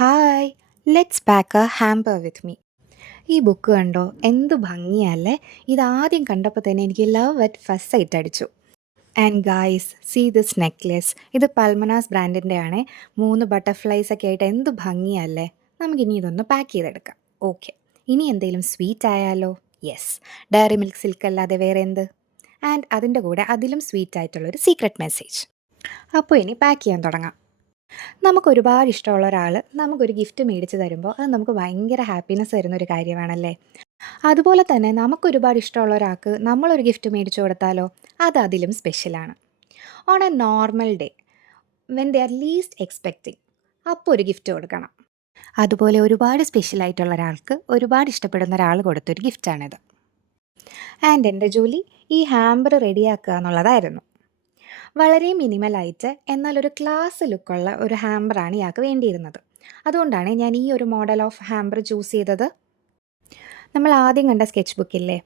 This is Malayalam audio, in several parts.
Hi, let's pack a hamper with me. ഈ ബുക്ക് കണ്ടോ? എന്ത് ഭംഗിയല്ലേ! ഇതാദ്യം കണ്ടപ്പോൾ തന്നെ എനിക്ക് ലവ് അറ്റ് ഫസ്റ്റ് സൈറ്റ് അടിച്ചു. And guys, see this necklace. ഇത് പൽമനാസ് ബ്രാൻഡിൻ്റെ ആണേ. 3 ബട്ടർഫ്ലൈസ് ഒക്കെ ആയിട്ട് എന്ത് ഭംഗിയല്ലേ! നമുക്കിനി ഇതൊന്ന് പാക്ക് ചെയ്തെടുക്കാം. ഓക്കെ, ഇനി എന്തെങ്കിലും സ്വീറ്റ് ആയാലോ? യെസ്, ഡയറി മിൽക്ക് സിൽക്ക് അല്ലാതെ വേറെ എന്ത്? ആൻഡ് അതിൻ്റെ കൂടെ അതിലും സ്വീറ്റ് ആയിട്ടുള്ളൊരു സീക്രട്ട് മെസ്സേജ്. അപ്പോൾ ഇനി പാക്ക് ചെയ്യാൻ തുടങ്ങാം. നമുക്കൊരുപാട് ഇഷ്ടമുള്ള ഒരാൾ നമുക്കൊരു ഗിഫ്റ്റ് മേടിച്ച് തരുമ്പോൾ അത് നമുക്ക് ഭയങ്കര ഹാപ്പിനെസ് തരുന്നൊരു കാര്യമാണല്ലേ. അതുപോലെ തന്നെ നമുക്കൊരുപാട് ഇഷ്ടമുള്ള ഒരാൾക്ക് നമ്മളൊരു ഗിഫ്റ്റ് മേടിച്ചു കൊടുത്താലോ, അത് അതിലും സ്പെഷ്യലാണ്. On A normal day when they are least expecting, അപ്പോൾ ഒരു ഗിഫ്റ്റ് കൊടുക്കണം. അതുപോലെ ഒരുപാട് സ്പെഷ്യലായിട്ടുള്ള ഒരാൾക്ക് ഒരുപാട് ഇഷ്ടപ്പെടുന്ന ഒരാൾ കൊടുത്തൊരു ഗിഫ്റ്റാണിത്. ആൻഡ് എൻ്റെ ജോലി ഈ ഹാമ്പർ റെഡിയാക്കുക എന്നുള്ളതായിരുന്നു. വളരെ മിനിമലായിട്ട് എന്നാൽ ഒരു ക്ലാസ് ലുക്കുള്ള ഒരു ഹാമ്പറാണ് ഇയാൾക്ക് വേണ്ടിയിരുന്നത്. അതുകൊണ്ടാണ് ഞാൻ ഈ ഒരു മോഡൽ ഓഫ് ഹാമ്പർ ചൂസ് ചെയ്തത്. നമ്മൾ ആദ്യം കണ്ട സ്കെച്ച് ബുക്കില്ലേ,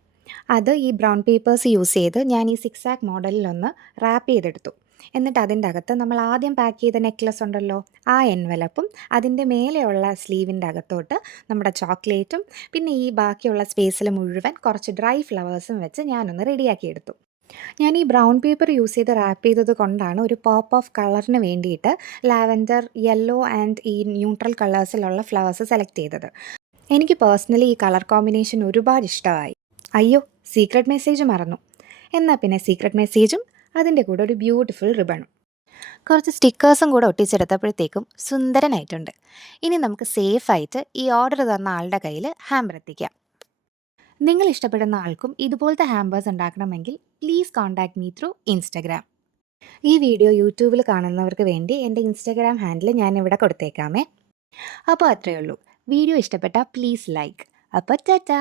അത് ഈ ബ്രൗൺ പേപ്പേഴ്സ് യൂസ് ചെയ്ത് ഞാൻ ഈ സിക്സാക്ക് മോഡലിലൊന്ന് റാപ്പ് ചെയ്തെടുത്തു. എന്നിട്ട് അതിൻ്റെ അകത്ത് നമ്മൾ ആദ്യം പാക്ക് ചെയ്ത നെക്ലസ് ഉണ്ടല്ലോ, ആ എൻവലപ്പും അതിൻ്റെ മേലെയുള്ള സ്ലീവിൻ്റെ അകത്തോട്ട് നമ്മുടെ ചോക്ലേറ്റും പിന്നെ ഈ ബാക്കിയുള്ള സ്പേസിൽ മുഴുവൻ കുറച്ച് ഡ്രൈ ഫ്ലവേഴ്സും വെച്ച് ഞാനൊന്ന് റെഡിയാക്കി എടുത്തു. ഞാൻ ഈ ബ്രൗൺ പേപ്പർ യൂസ് ചെയ്ത് റാപ്പ് ചെയ്തത് കൊണ്ടാണ് ഒരു പോപ്പ് ഓഫ് കളറിന് വേണ്ടിയിട്ട് ലാവൻഡർ, യെല്ലോ ആൻഡ് ഈ ന്യൂട്രൽ കളേഴ്സിലുള്ള ഫ്ലവേഴ്സ് സെലക്ട് ചെയ്തത്. എനിക്ക് പേഴ്സണലി ഈ കളർ കോമ്പിനേഷൻ ഒരുപാട് ഇഷ്ടമായി. അയ്യോ, സീക്രട്ട് മെസ്സേജ് മറന്നു. എന്നാൽ പിന്നെ സീക്രട്ട് മെസ്സേജും അതിൻ്റെ കൂടെ ഒരു ബ്യൂട്ടിഫുൾ റിബണും കുറച്ച് സ്റ്റിക്കേഴ്സും കൂടെ ഒട്ടിച്ചെടുത്തപ്പോഴത്തേക്കും സുന്ദരനായിട്ടുണ്ട്. ഇനി നമുക്ക് സേഫായിട്ട് ഈ ഓർഡർ തന്ന ആളുടെ കയ്യിൽ ഹാമ്പർ എത്തിക്കാം. നിങ്ങൾ ഇഷ്ടപ്പെടുന്ന ആൾക്കും ഇതുപോലത്തെ ഹാമ്പേഴ്സ് ഉണ്ടാക്കണമെങ്കിൽ please contact me through Instagram. ഈ വീഡിയോ യൂട്യൂബിൽ കാണുന്നവർക്ക് വേണ്ടി എൻ്റെ ഇൻസ്റ്റഗ്രാം ഹാൻഡിൽ ഞാൻ ഇവിടെ കൊടുത്തേക്കാമേ. അപ്പോൾ അത്രയേ ഉള്ളൂ. വീഡിയോ ഇഷ്ടപ്പെട്ടാൽ പ്ലീസ് ലൈക്ക്. അപ്പോൾ ടാറ്റാ.